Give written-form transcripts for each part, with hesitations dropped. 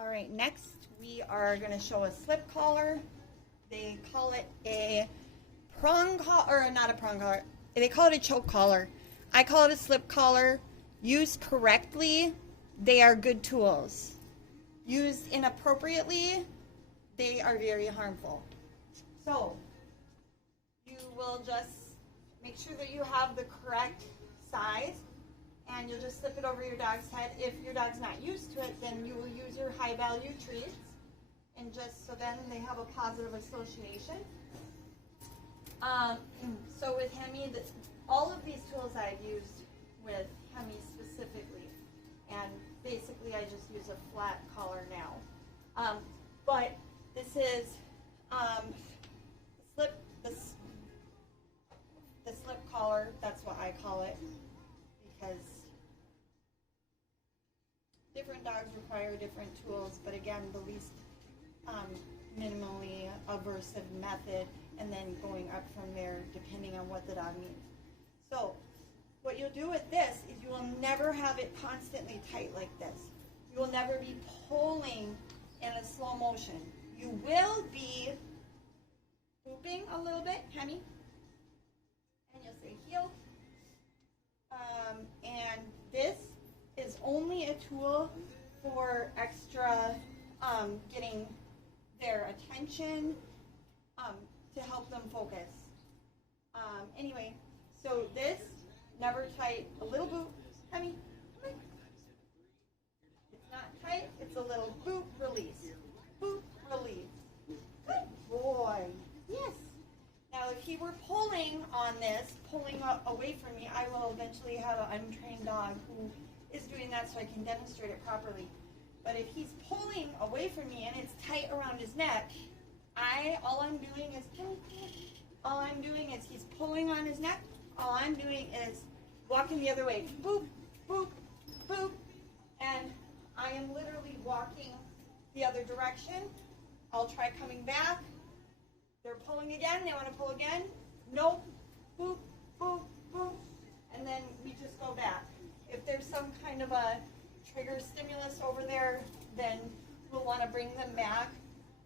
All right, next we are going to show a slip collar. They call it a prong collar, or not a prong collar. They call it a choke collar. I call it a slip collar. Used correctly, they are good tools. Used inappropriately, they are very harmful. So, you will just make sure that you have the correct size, and you'll just slip it over your dog's head. If your dog's not used to it, then you will use your high value treats, and just so then they have a positive association. So with Hemi, all of these tools I've used with Hemi specifically, and basically I just use a flat collar now. But this is the slip collar, that's what I call it, because different dogs require different tools, but again, the least minimally aversive method, and then going up from there depending on what the dog needs. So what you'll do with this is you will never have it constantly tight like this. You will never be pulling in a slow motion. You will be booping a little bit, Hemi, and you'll say heel. And this is only a tool for extra getting their attention, to help them focus. Anyway, so this, never tight, a little boop, Hemi, come on. It's not tight, it's a little boop, release. Boop, release. Good boy. Yes. Now if he were pulling on this, pulling away from me, I will eventually have an untrained dog who is doing that so I can demonstrate it properly. But if he's pulling away from me and it's tight around his neck, all I'm doing is he's pulling on his neck. All I'm doing is walking the other way. Boop, boop, boop. And I am literally walking the other direction. I'll try coming back. They're pulling again. They want to pull again. Nope. Boop, boop, boop. And then we just go back. If there's some kind of a trigger stimulus over there, then we'll want to bring them back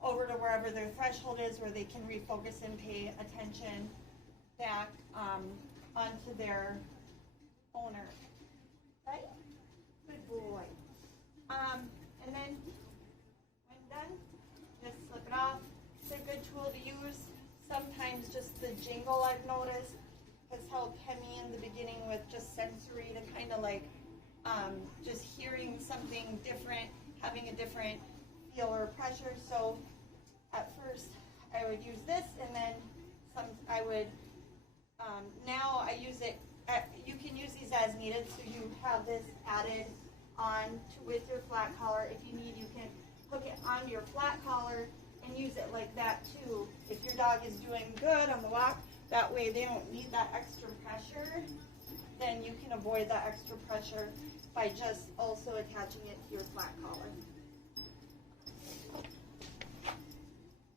over to wherever their threshold is, where they can refocus and pay attention back onto their owner. Right? Good boy. And then when done, just slip it off. It's a good tool to use. Sometimes just the jingle, I've noticed, has helped Hemi in the beginning with just sensory, to kind of like just hearing something different, having a different feel or pressure. So at first I would use this, and then I would, now I use it, you can use these as needed, so you have this added on with your flat collar. If you need, you can hook it onto your flat collar and use it like that too. If your dog is doing good on the walk, that way they don't need that extra pressure, then you can avoid that extra pressure by just also attaching it to your flat collar.